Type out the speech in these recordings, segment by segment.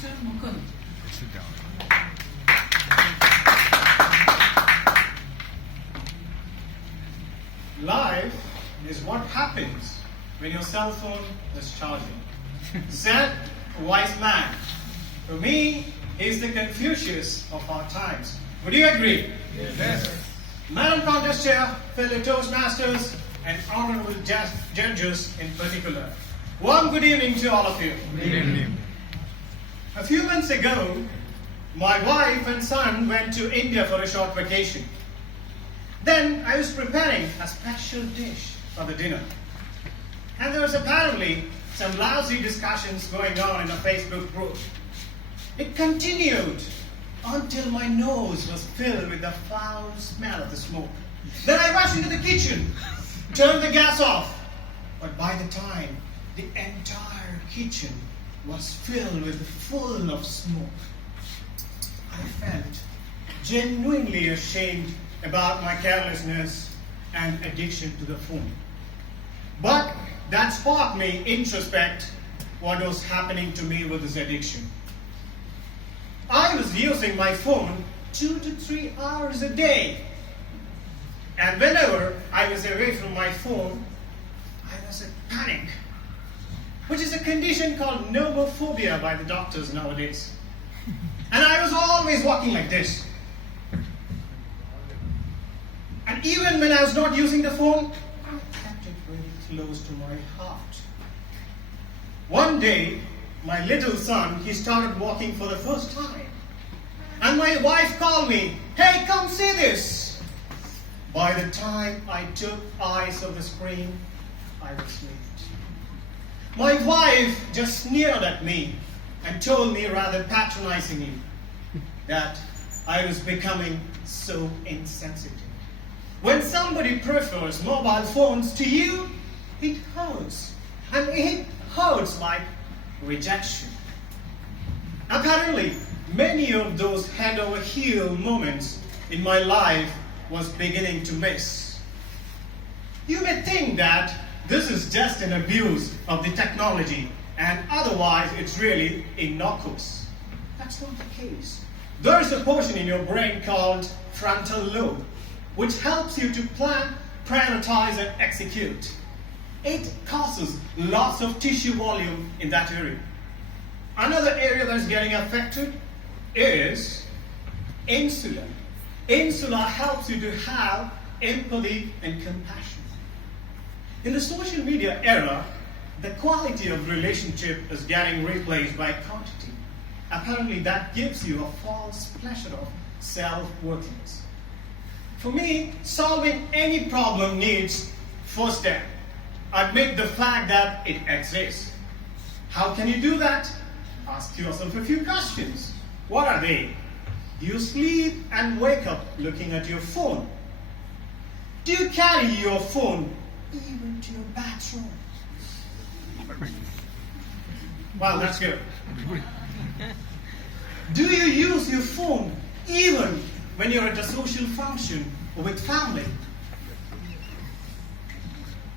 Mr. Mukund. Sit down. Life is what happens when your cell phone is charging. Said a wise man. For me, he's the Confucius of our times. Would you agree? Yes. Madam Contest Chair, fellow Toastmasters, and honorable judges in particular. Warm good evening to all of you. Good evening. A few months ago, my wife and son went to India for a short vacation. Then I was preparing a special dish for the dinner. And there was apparently some lousy discussions going on in a Facebook group. It continued until my nose was filled with the foul smell of the smoke. Then I rushed into the kitchen, turned the gas off. But by the time the entire kitchen was filled with full of smoke, I felt genuinely ashamed about my carelessness and addiction to the phone. But that sparked me introspect what was happening to me with this addiction. I was using my phone 2 to 3 hours a day. And whenever I was away from my phone, I was in panic, which is a condition called nomophobia by the doctors nowadays. And I was always walking like this. And even when I was not using the phone, I kept it very close to my heart. One day, my little son, he started walking for the first time. And my wife called me, "Hey, come see this." By the time I took eyes off the screen, I was late. My wife just sneered at me and told me rather patronizingly that I was becoming so insensitive. When somebody prefers mobile phones to you, it hurts. And it hurts like rejection. Apparently, many of those head over heel moments in my life was beginning to miss. You may think that this is just an abuse of the technology and otherwise it's really innocuous. That's not the case. There is a portion in your brain called frontal lobe which helps you to plan, prioritize and execute. It causes loss of tissue volume in that area. Another area that is getting affected is insula. Insula helps you to have empathy and compassion. In the social media era, the quality of relationship is getting replaced by quantity. Apparently that gives you a false pleasure of self-worthiness. For me, solving any problem needs first step. Admit the fact that it exists. How can you do that? Ask yourself a few questions. What are they? Do you sleep and wake up looking at your phone? Do you carry your phone even to your bathroom? Well, that's good. Do you use your phone even when you're at a social function or with family?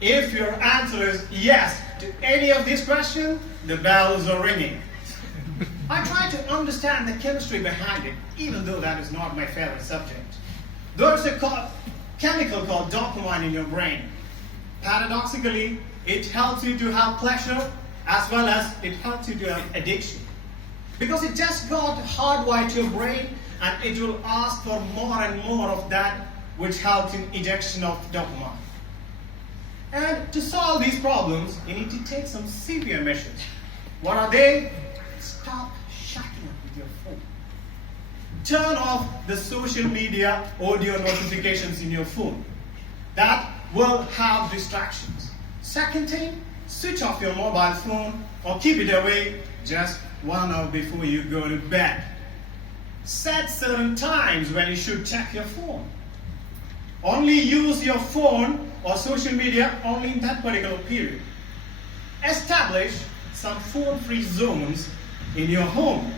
If your answer is yes to any of these questions, the bells are ringing. I try to understand the chemistry behind it, even though that is not my favorite subject. There's a chemical called dopamine in your brain. Paradoxically, it helps you to have pleasure as well as it helps you to have addiction. Because it just got hardwired to your brain and it will ask for more and more of that which helps in ejection of dopamine. And to solve these problems, you need to take some severe measures. What are they? Stop shacking up with your phone. Turn off the social media audio notifications in your phone. That will have distractions. Second thing, switch off your mobile phone or keep it away just 1 hour before you go to bed. Set certain times when you should check your phone. Only use your phone or social media only in that particular period. Establish some phone-free zones in your home.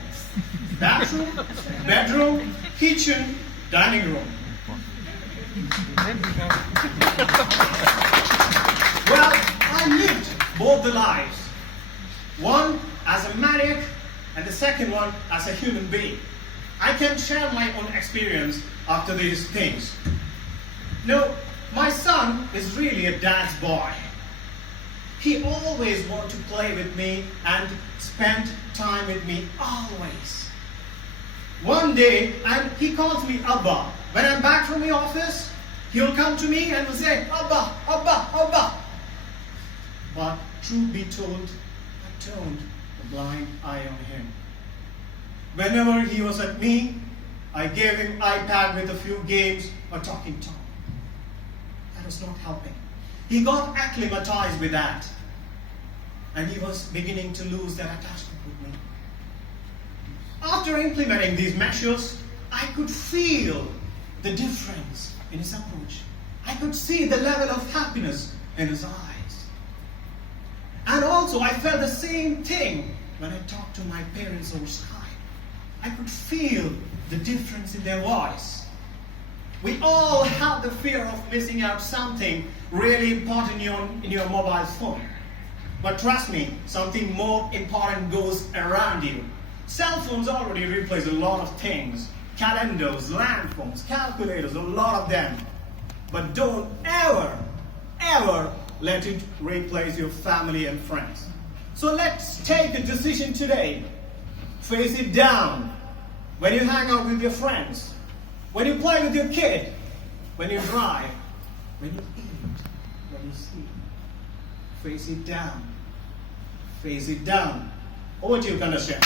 Bathroom, bedroom, kitchen, dining room. Well, I lived both the lives. One as a maniac And the second one, as a human being. I can share my own experience after these things. No, my son is really a dad's boy. He always wants to play with me and spend time with me, always. One day, and he calls me Abba. When I'm back from the office, he'll come to me and will say, Abba, Abba, Abba. But truth be told, I turned a blind eye on him. Whenever he was at me, I gave him iPad with a few games or talking Tom. That was not helping. He got acclimatized with that. And he was beginning to lose that attachment with me. After implementing these measures, I could feel the difference in his approach. I could see the level of happiness in his eyes. And also, I felt the same thing when I talked to my parents over Skype. I could feel the difference in their voice. We all have the fear of missing out something really important in your mobile phone. But trust me, something more important goes around you. Cell phones already replace a lot of things. Calendars, land phones, calculators, a lot of them. But don't ever, ever let it replace your family and friends. So let's take a decision today. Face it down. When you hang out with your friends, when you play with your kid, when you drive, when you eat, when you sleep. Face it down. Face it down. Over to you, Kandasya.